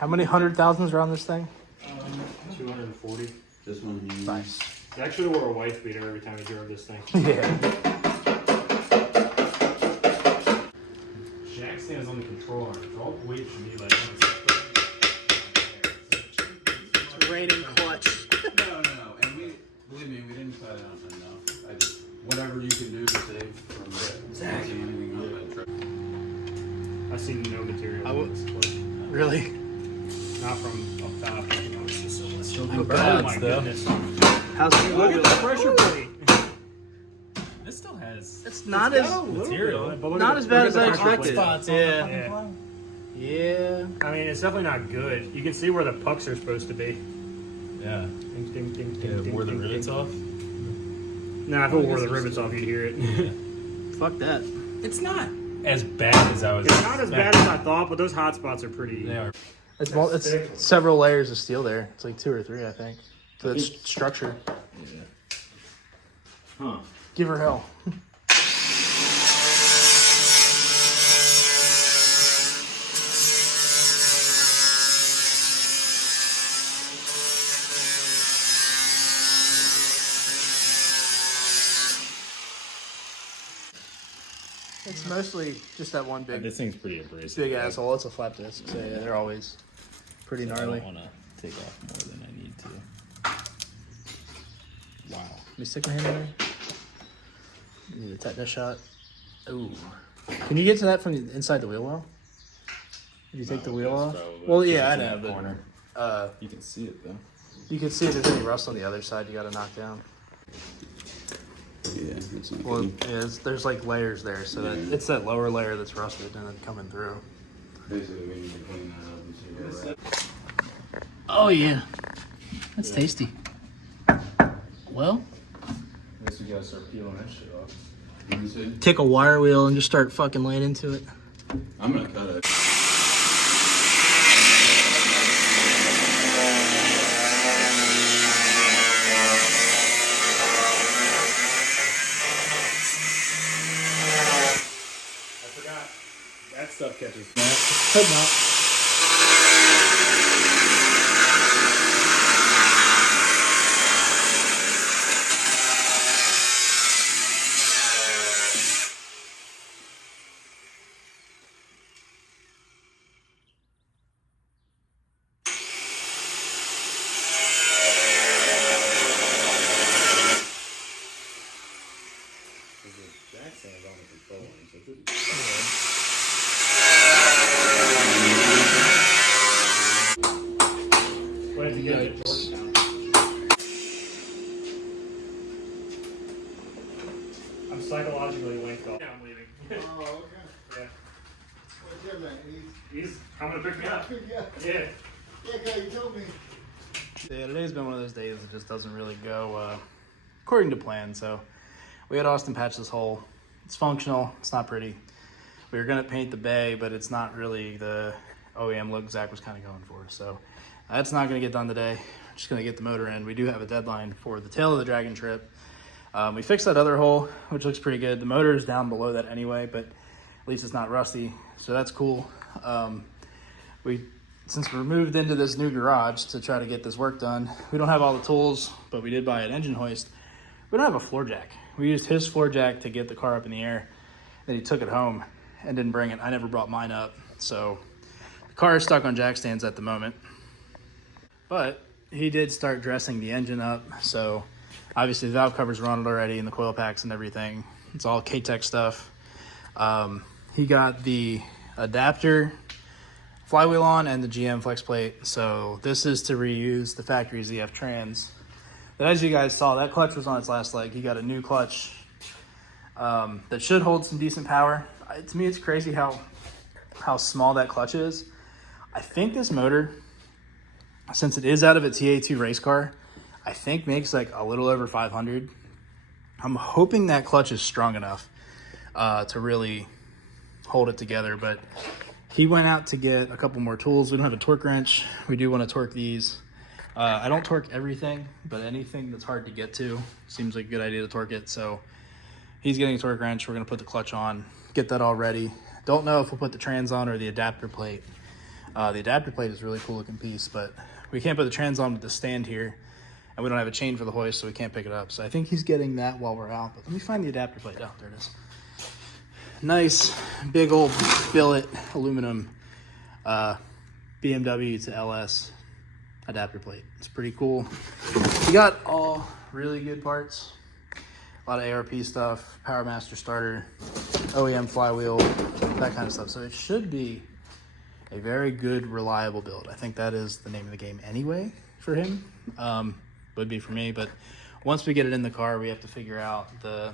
How many 100,000s are on this thing? 240. This one here. Nice. I actually wore a wife beater every time I drove this thing. Yeah. Jack stands on the control arm. So all weight should be like on It's raining clutch. No. And believe me, we didn't cut out enough. Whatever you can do to save from anything on that truck. I've seen no material on this clutch. Really? Not from up top. Still Oh my goodness. How's it Look at the pressure plate. This still has. It's not as material. not as bad as I expected. Spots on Yeah. Yeah. I mean, it's definitely not good. You can see where the pucks are supposed to be. Yeah. Ding, ding, ding, Yeah, ding, wore the ding, rivets ding. off. Nah, if it wore the rivets off, you'd hear it. Fuck that. It's not as bad as I was. It's not as bad as I thought, but those hot spots are pretty. They are. It's several layers of steel there. It's like 2 or 3, I think. So it's structure. Yeah. Huh. Give her hell. It's mostly just that one This thing's pretty abrasive. big asshole. It's a flap disc, so yeah, they're always pretty I gnarly. don't want to take off more than I need to. Wow. Let me stick my hand in there. Need a tetanus shot. Ooh. Can you get to that from the inside the wheel well? Did you take the wheel off? Well, yeah, I know. But, Corner. You can see it though. you can see if there's any rust on the other side you got to knock down. Yeah, it's not Well, good. yeah, there's like layers there, so that it's that lower layer that's rusted and then coming through. Basically, we need to clean that up and see where we're at. Oh yeah, that's tasty. Well, I guess we gotta start peeling that shit off. Let me see. take a wire wheel and just start fucking laying into it. I'm gonna cut it. I forgot. That stuff catches. Could not. Jack stands on the control arm, so it should be. What did you get at Georgetown? I'm psychologically linked off. Yeah, I'm leaving. Oh, okay. Yeah. What's your name? He's coming to pick me up. Yeah, Yeah. yeah, you told me. Yeah, today's been one of those days that just doesn't really go according to plan. So we had Austin patch this hole. It's functional. It's not pretty. We were gonna paint the bay, but it's not really the OEM look Zach was kind of going for. So that's not gonna get done today. We're just gonna get the motor in. We do have a deadline for the tail of the Dragon trip. We fixed that other hole, which looks pretty good. The motor is down below that anyway, but at least it's not rusty. So that's cool. Since we're moved into this new garage to try to get this work done, we don't have all the tools, but we did buy an engine hoist. We don't have a floor jack. We used his floor jack to get the car up in the air. Then he took it home and didn't bring it. I never brought mine up. So the car is stuck on jack stands at the moment. But he did start dressing the engine up. So obviously the valve covers are on it already and the coil packs and everything. It's all K-Tech stuff. He got the adapter flywheel on and the GM flex plate. So this is to reuse the factory ZF trans. But as you guys saw, that clutch was on its last leg. He got a new clutch that should hold some decent power. To me, it's crazy how small that clutch is. I think this motor, since it is out of a TA2 race car, I think makes like a little over 500. I'm hoping that clutch is strong enough to really hold it together, but he went out to get a couple more tools. We don't have a torque wrench. We do want to torque these. I don't torque everything, but anything that's hard to get to seems like a good idea to torque it. So he's getting a torque wrench. We're going to put the clutch on, get that all ready. Don't know if we'll put the trans on or the adapter plate. The adapter plate is a really cool looking piece, but we can't put the trans on with the stand here, and we don't have a chain for the hoist, so we can't pick it up. So I think he's getting that while we're out, but let me find the adapter plate. Oh, there it is. Nice big old billet aluminum BMW to LS adapter plate. It's pretty cool. We got all really good parts. A lot of ARP stuff, Power Master starter, OEM flywheel, that kind of stuff. So it should be a very good, reliable build. I think that is the name of the game anyway for him. Would be for me, but once we get it in the car, we have to figure out the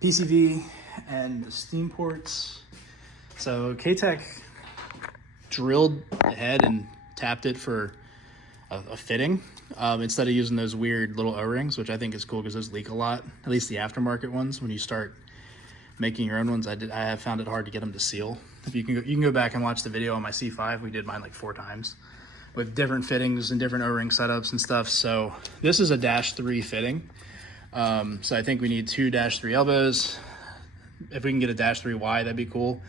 PCV and the steam ports. So K-Tech drilled ahead and tapped it for a fitting instead of using those weird little O-rings, which I think is cool because those leak a lot, at least the aftermarket ones. When you start making your own ones, I have found it hard to get them to seal. If you can go back and watch the video on my C5. We did mine like 4 times with different fittings and different O-ring setups and stuff. So this is a -3 fitting. So I think we need 2 -3 elbows. If we can get a -3Y, that'd be cool.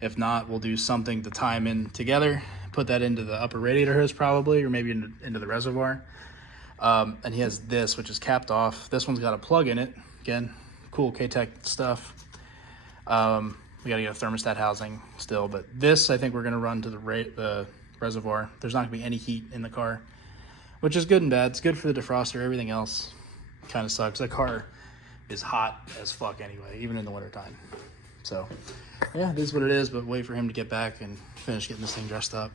If not, we'll do something to tie them in together, put that into the upper radiator hose probably, or maybe into the reservoir. And he has this, which is capped off. This one's got a plug in it. Again, cool K-Tech stuff. We gotta get a thermostat housing still, but this I think we're gonna run to the reservoir. There's not gonna be any heat in the car, which is good and bad. It's good for the defroster. Everything else kind of sucks. The car is hot as fuck anyway, even in the wintertime. So yeah, it is what it is, but wait for him to get back and finish getting this thing dressed up.